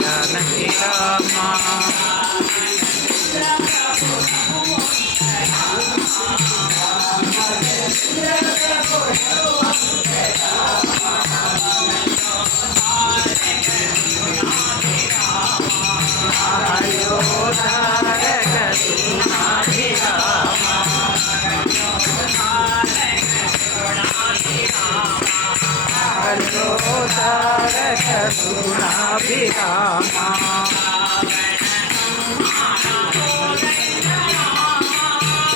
जानकी रामा तारक सुनाभिरामा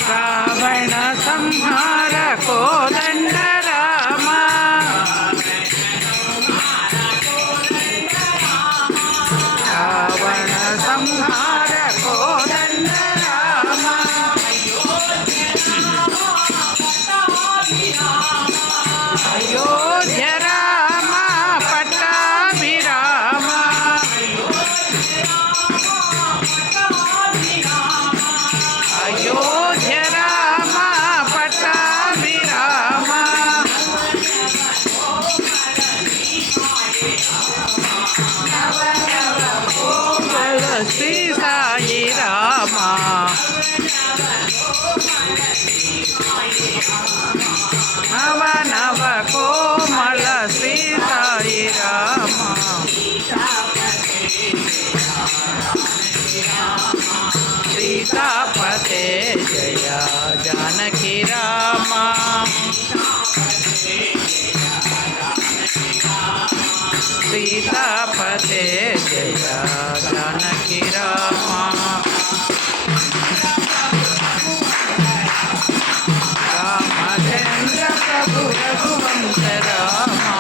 रावण संहार कोदंड रामा रावण संहार कोदंड रामा अयोध्या श्री साई रामा नव नव कोमल श्री साई रामा सीतापते जय जानकी रामा सीतापते जय जानकी रामा रामचंद्र प्रभु रघुवंश रामा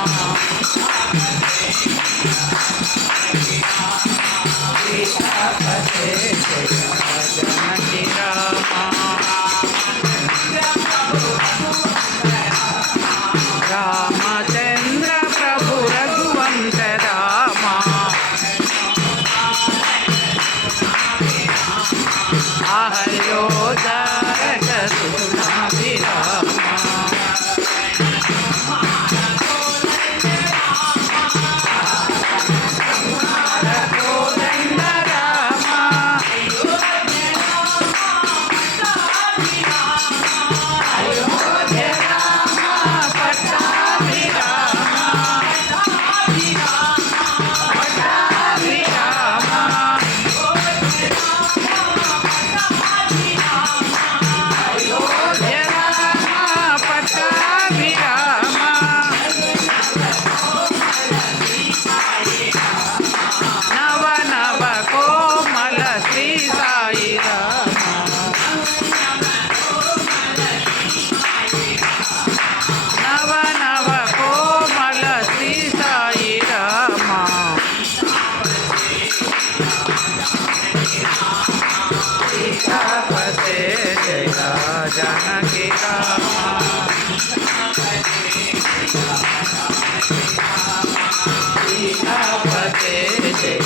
सीतापते जय जानकी रामा रामचंद्र प्रभु रघुवंश रामा अयोध्या सुनाभिरामा कोदंड रामा अयोध्या रामा पट्टाभिरामा पट्टाभिरामा अयोध्या रामा पट्टाभिरामा नव नव कोमल श्री साई रामा नव नव कोमल श्री साई रामा सीतापते जय जानकी रामा सीतापते जय